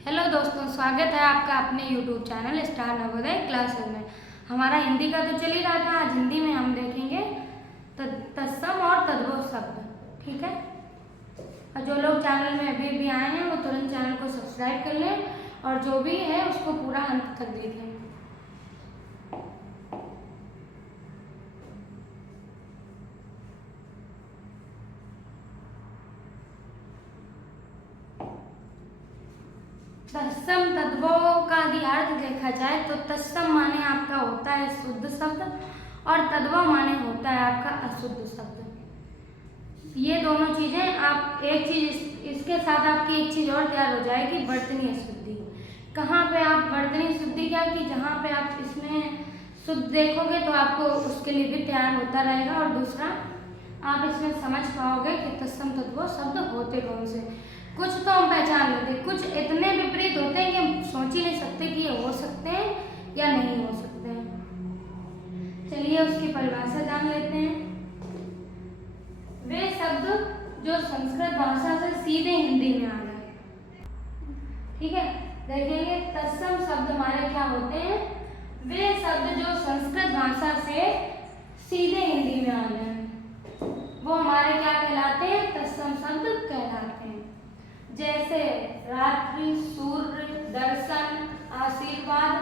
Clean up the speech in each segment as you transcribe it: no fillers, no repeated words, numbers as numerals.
Hello दोस्तों, स्वागत है आपका अपने YouTube channel star Navodaya classes में। हमारा हिंदी का तो चल ही रहा था। आज हिंदी में हम देखेंगे तत्सम और तद्भव शब्द। ठीक है, और जो लोग चैनल में अभी भी आए हैं वो तुरंत चैनल को सब्सक्राइब कर लें और जो भी है उसको पूरा अंत तक देखें। तत्सम तद्भव का यदि अर्थ देखा जाए तो तत्सम माने आपका होता है शुद्ध शब्द और तद्भव माने होता है आपका अशुद्ध शब्द। ये दोनों चीजें आप एक चीज इसके साथ आपकी एक चीज और तैयार हो जाएगी, वर्तनीय शुद्धि। कहाँ पे आप वर्तनीय शुद्धि क्या कि जहाँ पे आप इसमें शुद्ध देखोगे तो आपको उसके लिए भी तैयार होता रहेगा। और दूसरा, आप इसमें समझ पाओगे कि तत्सम तद्भव शब्द होते कौन से। कुछ तो हम पहचान लेते, कुछ इतने विपरीत होते हैं कि हम सोच ही नहीं सकते कि ये हो सकते हैं या नहीं हो सकते हैं। चलिए उसकी परिभाषा जान लेते हैं। वे शब्द जो संस्कृत भाषा से सीधे हिंदी में आ गए। ठीक है, देखेंगे तत्सम शब्द हमारे क्या होते हैं। वे शब्द जो संस्कृत भाषा से सीधे हिंदी में आ गए वो हमारे क्या कहलाते हैं, तत्सम शब्द कहलाते हैं। जैसे रात्रि, सूर्य, दर्शन, आशीर्वाद,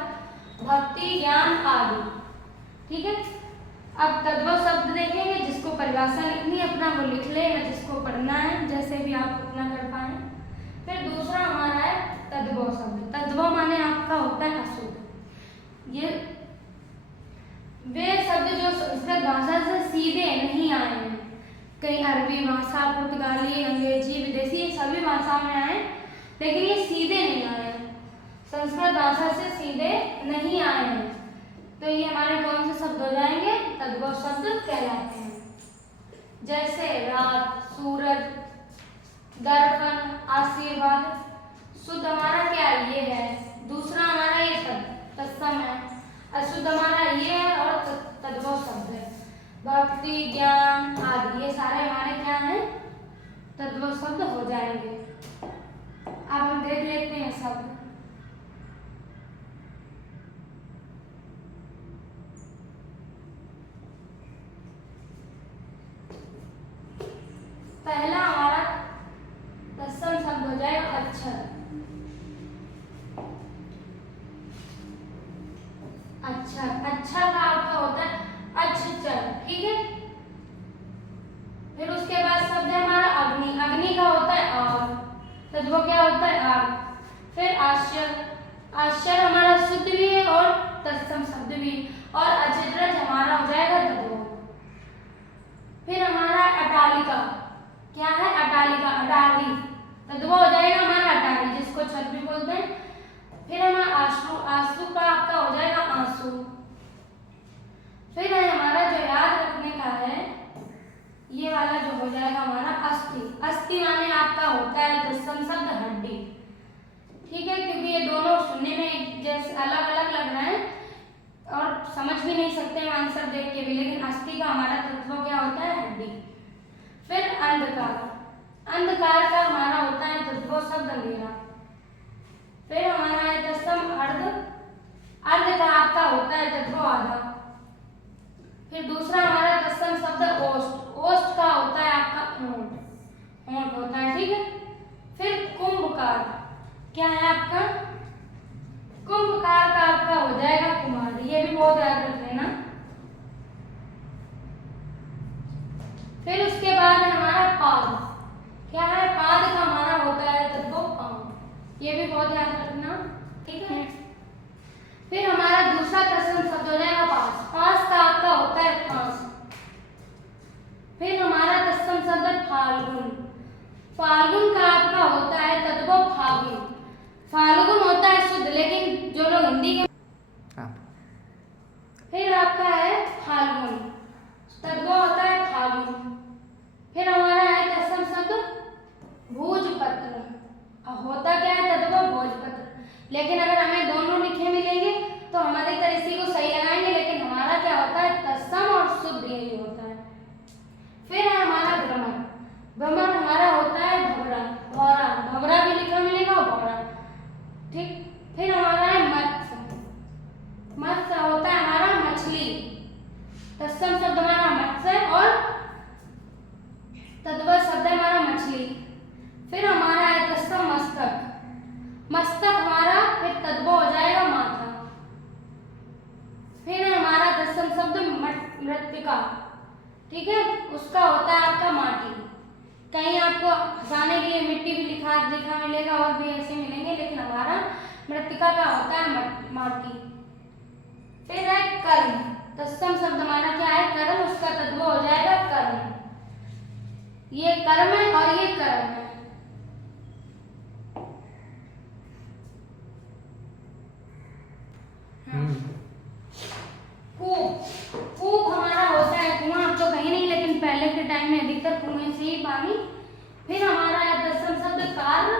भक्ति, ज्ञान आदि। ठीक है, अब तद्भव शब्द देखेंगे। जिसको परिभाषा लिखनी है अपना वो लिख ले, या जिसको पढ़ना है जैसे भी आप अपना कर पाए। फिर दूसरा हमारा है तद्भव शब्द। तद्भव माने आपका होता है अशुद्ध। ये वे शब्द जो संस्कृत भाषा से सीधे नहीं आए हैं, कहीं अरबी भाषा, पुर्तगाली, अंग्रेजी, विदेशी, ये सभी भाषाओं में आए, लेकिन ये सीधे नहीं आए, संस्कृत भाषा से सीधे नहीं आए हैं। तो ये हमारे कौन से शब्द हो जाएंगे, तद्भव शब्द कहलाते हैं। जैसे रात, सूरज, दर्पण, आशीर्वाद। शुद्ध हमारा क्या ये है, दूसरा हमारा ये तत्सम है, अशुद्ध हमारा ये है और तद्भव शब्द है। भक्ति, ज्ञान आदि ये सारे हमारे क्या हैं, तद्भव शब्द हो जाएंगे। अब हम देख लेते हैं शब्द। पहला हमारा तत्सम शब्द हो जाएगा अक्षर। अक्षर का आपका होता है अक्षर। ठीक है, फिर उसके बाद शब्द है हमारा अग्नि। अग्नि का होता है आग, तद्भव क्या होता है आग। फिर आश्चर्य। आश्चर्य हमारा शुद्ध भी है और तत्सम शब्द भी। और अचित्रज हमारा हो जाएगा तद्भव। फिर हमारा अटालिका। क्या है, अटालिका, अटाली, तद्भव हो जाएगा हमारा अटाली, जिसको छत भी बोलते हैं। फिर हमारा आंसू। आंसू का आपका हो जाएगा आंसू। फिर है हमारा जो याद रखने का है, ये वाला जो हो जाएगा हमारा अस्थि। अस्थि माने आपका होता है तत्सम शब्द हड्डी। ठीक है, क्योंकि ये दोनों सुनने में जैसे अलग अलग लग रहे हैं और समझ भी नहीं सकते हैं आंसर देख के भी, लेकिन अस्थि का हमारा तत्व क्या होता है, हड्डी। फिर अंधकार। अंधकार का हमारा होता है तत्व शब्द अंधेरा। फिर हमारा है तत्सम अर्ध। अर्ध का आपका होता है तत्व आधा। फिर दूसरा हमारा तत्सम शब्द ओष्ठ। ओष्ठ का होता है आपका होंठ। होंठ होता है। ठीक है, फिर कुंभकार। क्या है आपका, कुंभकार का आपका हो जाएगा कुमार। ये भी बहुत याद रख लेना। फिर उसके बाद है हमारा पाद। क्या है, पाद का हमारा होता है तत्व पांव। ये भी बहुत याद रखना। ठीक है, फिर हमारा दूसरा तत्सम शब्द हो जाएगा पास। पास का आपका होता है पास। फिर हमारा तत्सम शब्द फाल्गुन। फाल्गुन का आपका होता है तद्भव फागुन। फाल्गुन होता है शुद्ध, लेकिन जो लोग हिंदी के फिर आपका है फाल्गुन, तद्भव होता है फागुन। फिर हमारा है तत्सम शब्द भोजपत्र। होता क्या है, तद्भव भोजपत्र। लेकिन अगर हमें दोनों लिखे मिलेंगे तो हम अधिकतर इसी को सही लगाएंगे, लेकिन हमारा क्या होता है, तत्सम और शुद्ध यही होता है। फिर है हमारा भ्रमर। भ्रमर हमारा होता है भवरा। भवरा भी लिखा मिलेगा और भवरा। ठीक। फिर हमारा है मत्स्य। मत्स्य होता है हमारा मछली। तत्सम शब्द हमारा मत्स्य और तद्भव शब्द है हमारा मछली। फिर हमारा है तत्सम मस्तक। मस्तक हमारा फिर तद्भव हो जाएगा माथा। फिर है हमारा तत्सम शब्द मृत्तिका, ठीक है, उसका होता है आपका माटी। कहीं आपको हंसाने के लिए मिट्टी भी लिखा मिलेगा और भी ऐसे मिलेंगे, लेकिन हमारा मृत्तिका का होता है माटी। फिर है कर्म। तत्सम शब्द हमारा क्या है? कर्म, उसका तद्भव हो जाएगा कर्म। ये कर्म है और ये कर्म है। कूप। कूप हमारा होता है कुआं। अब तो कहीं नहीं, लेकिन पहले के टाइम में अधिकतर कुएं से ही पानी। फिर हमारा है दसम शब्द कार्य।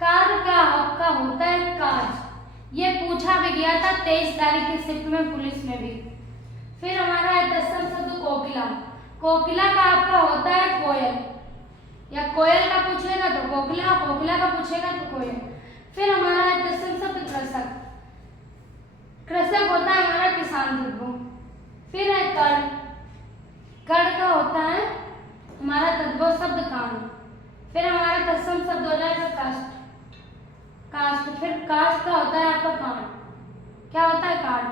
कार्य का आपका होता है काज। ये पूछा भी गया था 23 तारीख की शिफ्ट में पुलिस में भी। फिर हमारा है दसम शब्द कोकिला। कोकिला का आपका होता है कोयल, या कोयल का पूछेगा तो कोकिला, कोकिला का पूछेगा तो कोयल। फिर हमारा है दसम शब्द कृषक। कृषक होता है हमारा किसान तत्व। फिर है कर्ण। कर्ण का होता है हमारा तद्भव शब्द कान। फिर हमारा तत्सम शब्द हो जाएगा काष्ठ। काष्ठ। फिर काष्ठ का होता है आपका कान। क्या होता है? कान।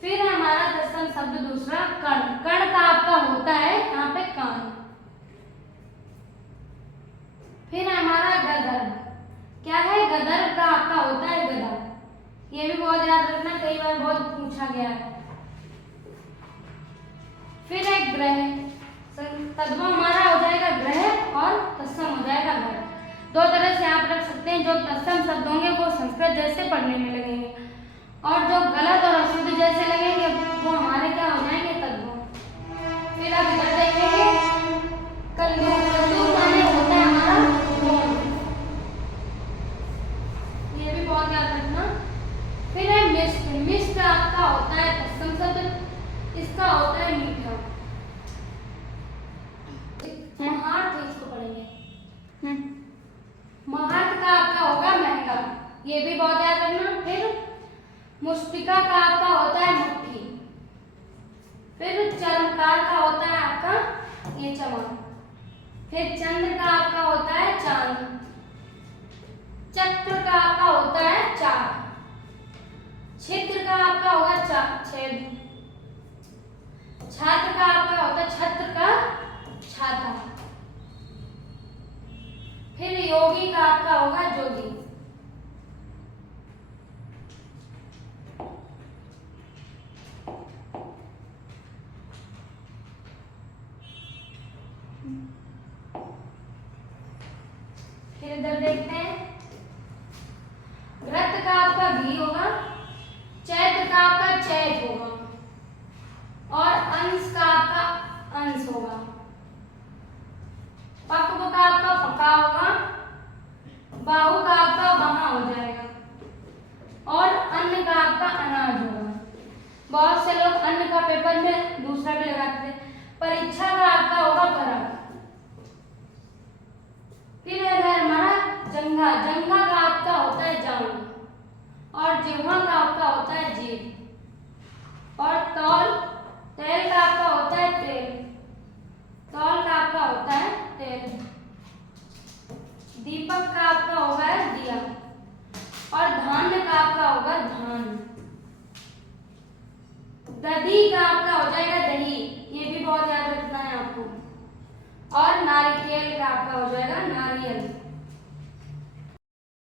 फिर है हमारा तत्सम शब्द दूसरा कर्ण। कर्ण का आपका होता है यहाँ पे कान। फिर है हमारा गदर। क्या है? गदर का आपका होता है गदा। ये भी बहुत याद रखना, कई बार बहुत पूछा गया है। फिर है ग्रह। तद्भव हमारा हो जाएगा ग्रह और तत्सम हो जाएगा घर। दो तरह से आप रख सकते हैं। जो तत्सम शब्द होंगे वो संस्कृत जैसे पढ़ने में लगेंगे, और जो गलत और अशुद्ध जैसे लगेंगे वो हमारे क्या हो जाएंगे? तद्भव। फिर आप इधर देखेंगे कद्दू। कद्दू माने होता है हमारा मूंग। ये भी बहुत याद रखना। फिर है मिष्ट। मिष्ट आपका होता है तत्सम शब्द, इसका होता है मीठा। महार्थ इसको पढ़ेंगे। महार्थ का आपका होगा महंगा। ये भी बहुत याद रखना। फिर मुष्टिका का आपका होता है मुट्ठी। फिर चर्मकार का होता है आपका ये चमन। फिर चंद्र का आपका होता है चांद। चक्र का आपका होता है चाक। छिद्र का आपका होगा छेद। छात्र का आपका होता है छत्र का छाता। फिर योगी का आपका होगा जोगी। फिर इधर देखते हैं। व्रत का आपका घी होगा। चैत्र का आपका चैत होगा, और अंश का आपका अंश होगा। पक्व का आपका पका होगा। बाहु का आपका बहा हो जाएगा, और अन्न का आपका अनाज होगा। बहुत से लोग अन्न का पेपर में दूसरा भी लगाते हैं। परीक्षा का आपका होगा परक। फिर है हमारा जंघा। जंघा का आपका होता है जांघ, और जिह्वा का आपका होता है जीभ। और तौल। तेल का आपका होता है तेल। तौल का आपका होता है तेल। दीपक का आपका होगा दिया, और धान्य का आपका होगा धान। दधी का आपका हो जाएगा दही। ये भी बहुत याद रखना है आपको। और नारिकेल का आपका हो जाएगा नारियल।